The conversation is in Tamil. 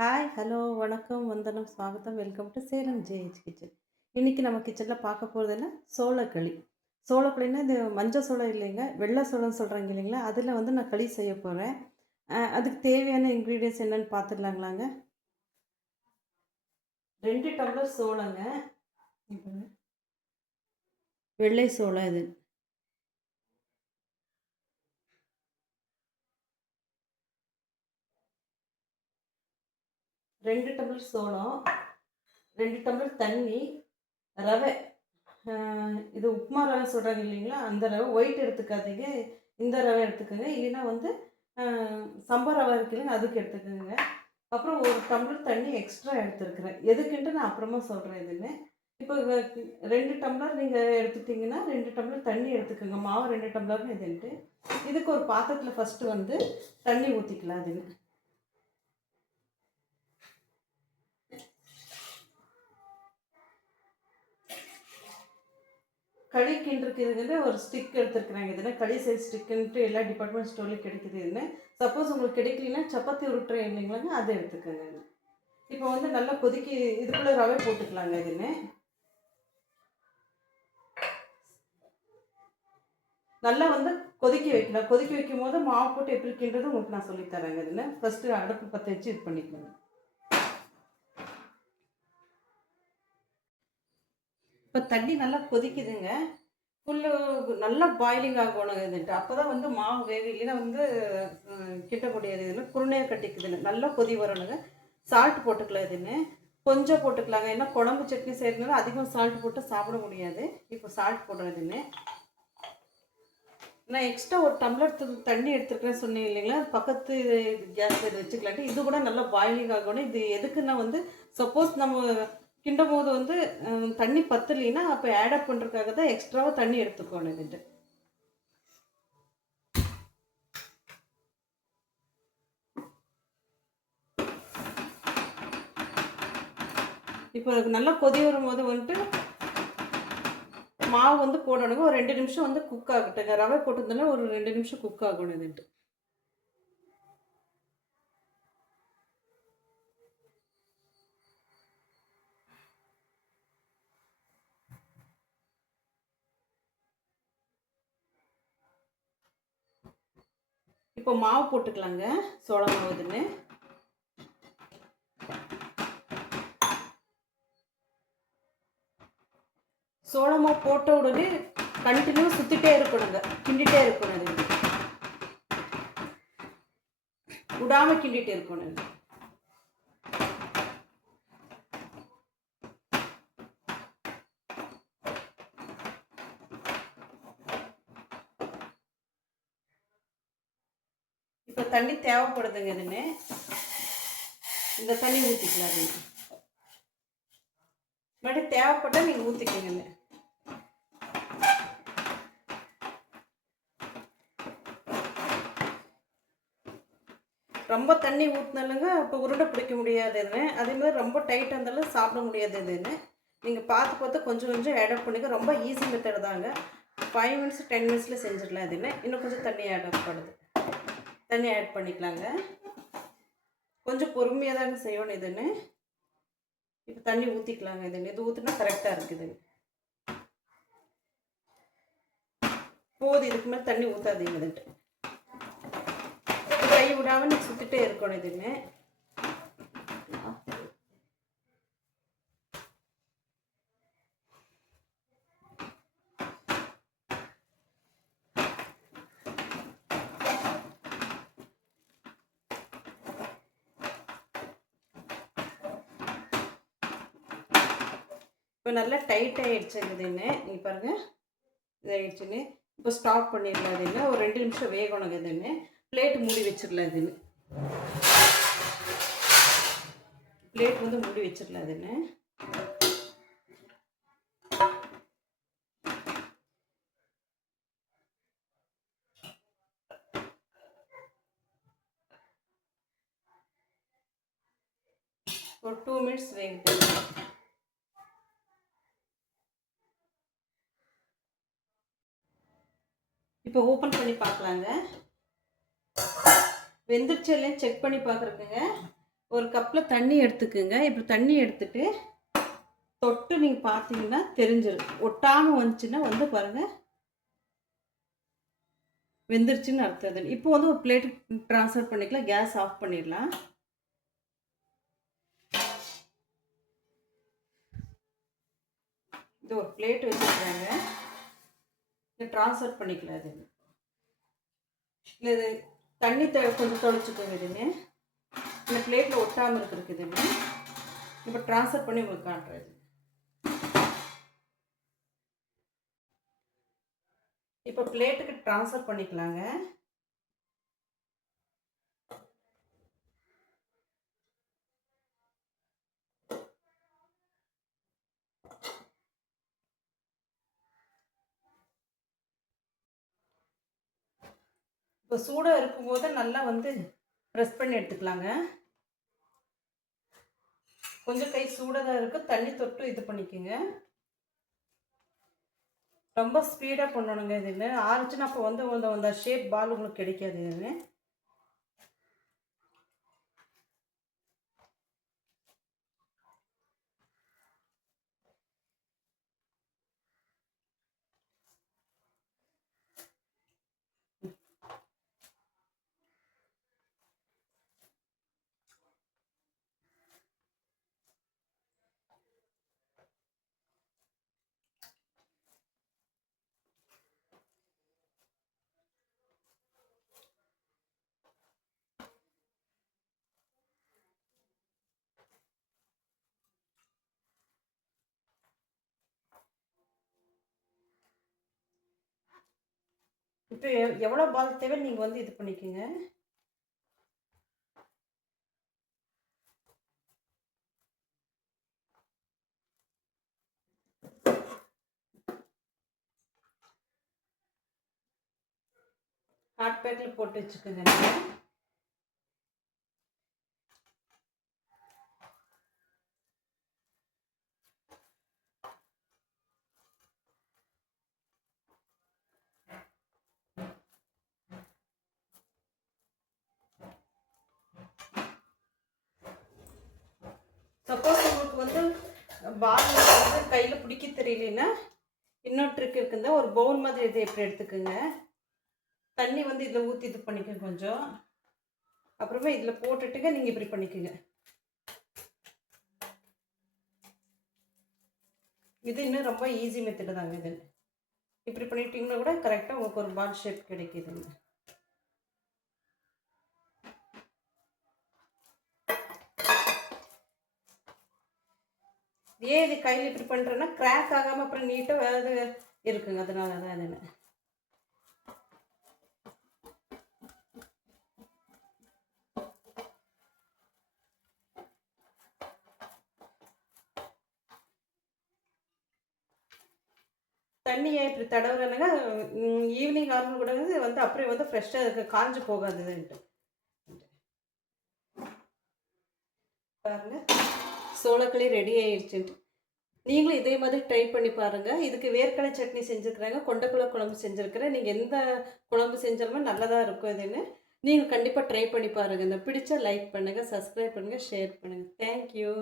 ஹாய், ஹலோ, வணக்கம், வந்தனம், ஸ்வாகத்தம், welcome to Salem J H kitchen. இன்னைக்கு நம்ம கிச்சனில் பார்க்க போகிறது என்ன சோளக்களி. சோளக்களின்னா இது மஞ்சள் சோளம் இல்லைங்க, வெள்ளை சோளம் சொல்கிறாங்க இல்லைங்களா, அதில் வந்து நான் களி செய்ய போகிறேன். அதுக்கு தேவையான இன்க்ரீடியன்ஸ் என்னென்னு பார்த்துடலாங்களாங்க. 2 டம்ளர் சோளங்க. வெள்ளை சோளம் இது. 2 டம்ளர் சோளம், 2 டம்ளர் தண்ணி, ரவை. இது உப்புமா ரவை சொல்கிறாங்க இல்லைங்களா, அந்த ரவை ஒயிட் எடுத்துக்காதீங்க, இந்த ரவை எடுத்துக்கோங்க. இல்லைன்னா வந்து சம்பா ரவை இருக்குல்லைங்க, அதுக்கு எடுத்துக்கோங்க. அப்புறம் 1 டம்ளர் தண்ணி எக்ஸ்ட்ரா எடுத்துருக்குறேன். எதுக்குன்ட்டு நான் அப்புறமா சொல்கிறேன் இதுன்னு. இப்போ 2 டம்ளர் நீங்கள் எடுத்துட்டிங்கன்னா 2 டம்ளர் தண்ணி எடுத்துக்கோங்க. மாவு 2 டம்ளர்னு இதுன்ட்டு. இதுக்கு ஒரு பாத்திரத்தில் ஃபஸ்ட்டு வந்து தண்ணி ஊற்றிக்கலாம். அதுன்னு களி கிண்டிருக்குதுன்னு ஒரு ஸ்டிக் எடுத்துருக்குறாங்க. இதுனா களி சைஸ் ஸ்டிக்குன்ட்டு எல்லா டிபார்ட்மெண்ட் ஸ்டோர்லேயும் கிடைக்குது. இதுன்னு சப்போஸ் உங்களுக்கு கிடைக்கலன்னா சப்பாத்தி உருட்டுறேன் இல்லைங்களாங்க, அதை எடுத்துக்கோங்க. இப்போ வந்து நல்லா கொதிக்கி இதுக்குள்ளே ரவை போட்டுக்கலாங்க. இதுன்னு நல்லா வந்து கொதிக்க வைக்கலாம். கொதிக்க வைக்கும் போது மாவு போட்டு எப்படி கிண்டுறது உங்களுக்கு நான் சொல்லித்தரேங்க. இதில் ஃபஸ்ட்டு அடுப்பு பற்ற வச்சு இது பண்ணிக்கணும். இப்போ தண்ணி நல்லா கொதிக்குதுங்க. ஃபுல்லு நல்லா பாயிலிங் ஆகணும் இதுன்ட்டு. அப்போ தான் வந்து மாவு வேக, இல்லைன்னா வந்து கிட்ட முடியாது. இதில் குருணையாக கட்டிக்குதுன்னு நல்லா கொதி வரணுங்க. சால்ட் போட்டுக்கலாம். இதுன்னு கொஞ்சம் போட்டுக்கலாங்க. ஏன்னா குழம்பு சட்னி செய்கிறதுனால அதிகம் சால்ட் போட்டு சாப்பிட முடியாது. இப்போ சால்ட் போடுறேன். இதுன்னு நான் எக்ஸ்ட்ரா ஒரு டம்ளர் தண்ணி எடுத்துருக்கேன்னு சொன்னேன் இல்லைங்களா, பக்கத்து கேஸ் இது வச்சுக்கலான்ட்டு. இது கூட நல்லா பாயிலிங் ஆகணும். இது எதுக்குன்னா வந்து சப்போஸ் நம்ம கிண்டும் போது வந்து தண்ணி பத்தலைன்னா அப்போ ஆட் பண்ணுறதுக்காக தான் எக்ஸ்ட்ராவாக தண்ணி எடுத்துக்கணும். இதுட்டு இப்போ நல்லா கொதி வரும்போது வந்துட்டு மாவு வந்து போடணுங்க. ஒரு 2 நிமிஷம் வந்து குக் ஆகட்டுங்க. ரவை போட்டிருந்தோன்னா ஒரு 2 நிமிஷம் குக் ஆகணும். இதுட்டு இப்போ மாவு போட்டுக்கலாங்க. சோள மாவு இதுன்னு சோளமாக போட்ட உடனே கண்டினியூ சுற்றிட்டே இருக்கணுங்க, கிண்டிகிட்டே இருக்கணும். இது விடாமல் கிண்டிகிட்டே இருக்கணும். இப்போ தண்ணி தேவைப்படுதுங்க. இதுன்னு இந்த தண்ணி ஊற்றிக்கலாம். மறுபடியும் தேவைப்பட்டால் நீங்கள் ஊற்றிக்கங்க. ரொம்ப தண்ணி ஊற்றினாலுங்க இப்போ உருண்டை பிடிக்க முடியாது. இதுன்னு அதேமாதிரி ரொம்ப டைட்டாக இருந்தாலும் சாப்பிட முடியாது. இதுன்னு நீங்கள் பார்த்து பார்த்து கொஞ்சம் கொஞ்சம் ஆட் பண்ணிக்க. ரொம்ப ஈஸி மெத்தட் தாங்க. 5 மினிட்ஸ் 10 மினிட்ஸில் செஞ்சிடலாம். இதுன்னு இன்னும் கொஞ்சம் தண்ணி தண்ணி ஆட் பண்ணிக்கலாங்க. கொஞ்சம் பொறுமையாக தாங்க செய்யணும். இதுன்னு இப்போ தண்ணி ஊற்றிக்கலாங்க. இதுன்னு இது ஊற்றினா கரெக்டாக இருக்குது. போதும், இதுக்கு மேலே தண்ணி ஊற்றாதீங்க. இதுன்ட்டு கை விடாமல் நீ சுற்றிட்டே இருக்கணும். இதுன்னு இப்போ நல்லா டைட் ஆகிடுச்சு. இதுன்னு நீங்கள் பாருங்கள், இதாகிடுச்சுன்னு. இப்போ ஸ்டாப் பண்ணிடலாம். இதுன்னு ஒரு 2 நிமிஷம் வேகணுங்க. இதுன்னு பிளேட் மூடி வச்சிடலாம். இதுன்னு பிளேட் வந்து மூடி வச்சிடலாம். இதுன்னு ஒரு 2 மினிட்ஸ் வேகட்டும். இப்போ ஓப்பன் பண்ணி பார்க்கலாங்க. வெந்துருச்சு இல்லைன்னு செக் பண்ணி பார்க்குறதுங்க. ஒரு கப்பில் தண்ணி எடுத்துக்குங்க. இப்போ தண்ணி எடுத்துட்டு தொட்டு நீங்கள் பார்த்தீங்கன்னா தெரிஞ்சிடும். ஒட்டாமல் வந்துச்சுன்னா வந்து பாருங்கள் வெந்துருச்சுன்னு அர்த்தம். அது இப்போ வந்து ஒரு பிளேட்டுக்கு ட்ரான்ஸ்ஃபர் பண்ணிக்கலாம். கேஸ் ஆஃப் பண்ணிடலாம். இது ஒரு பிளேட் வச்சுருக்காங்க. இதை ட்ரான்ஸ்ஃபர் பண்ணிக்கலாம். இது இல்லை இது தண்ணி கொஞ்சம் தொளிச்சுக்கோங்க. இதுன்னு இந்த பிளேட்டில் ஒட்டாமல் இருக்கிறதுக்கு இதுன்னு இப்போ ட்ரான்ஸ்ஃபர் பண்ணி உங்களுக்கு காட்டுறது. இப்போ பிளேட்டுக்கு ட்ரான்ஸ்ஃபர் பண்ணிக்கலாங்க. இப்போ சூடாக இருக்கும்போது நல்லா வந்து ப்ரெஸ் பண்ணி எடுத்துக்கலாங்க. கொஞ்சம் கை சூடாக தான் இருக்குது. தண்ணி தொட்டு இது பண்ணிக்கோங்க. ரொம்ப ஸ்பீடாக பண்ணணுங்க. இதுன்னு ஆறுச்சுன்னா அப்போ வந்து அந்த ஷேப் பால் உங்களுக்கு கிடைக்காது. இதுன்னு இப்போ எவ்வளோ பால் தேவை நீங்கள் வந்து இது பண்ணிக்கோங்க. ஹாட் பேக்கில் போட்டு வச்சுக்கோங்க. சப்போஸ் உங்களுக்கு வந்து பால் வந்து கையில் பிடிக்க தெரியலன்னா இன்னொரு ட்ரிக் இருக்குங்க. ஒரு பவுல் மாதிரி இதை எப்படி எடுத்துக்கோங்க. தண்ணி வந்து இதில் ஊற்றி இது பண்ணிக்கோங்க கொஞ்சம். அப்புறமா இதில் போட்டுட்டுங்க நீங்கள் இப்படி பண்ணிக்கோங்க. இது இன்னும் ரொம்ப ஈஸி மெத்தடு தாங்க. இது இப்படி பண்ணிட்டீங்கன்னா கூட கரெக்டாக உங்களுக்கு ஒரு பால் ஷேப் கிடைக்குதுங்க. ஏன் இது கையில் இப்படி பண்ணுறேன்னா கிராக் ஆகாமல் அப்புறம் நீட்டாக வேறு இருக்குங்க. அதனால தான் இதுன்னு தண்ணியை இப்படி தடவுறேனுங்க. ஈவினிங் ஆகும் கூட வந்து அப்படியே வந்து ஃப்ரெஷ்ஷாக இருக்குது, காஞ்சு போகாதுன்ட்டு பாருங்கள். சோளக்களி ரெடி ஆயிடுச்சுன்ட்டு நீங்களும் இதே மாதிரி ட்ரை பண்ணி பாருங்கள். இதுக்கு வேர்க்கடலை சட்னி செஞ்சுருக்குறாங்க, கொண்டக்குள்ள குழம்பு செஞ்சுருக்கிறேன். நீங்கள் எந்த குழம்பு செஞ்சாலுமே நல்லதாக இருக்கும். இதுன்னு நீங்கள் கண்டிப்பாக ட்ரை பண்ணி பாருங்கள். இந்த பிடிச்சா லைக் பண்ணுங்கள், சப்ஸ்கிரைப் பண்ணுங்கள், ஷேர் பண்ணுங்கள். தேங்க்யூ.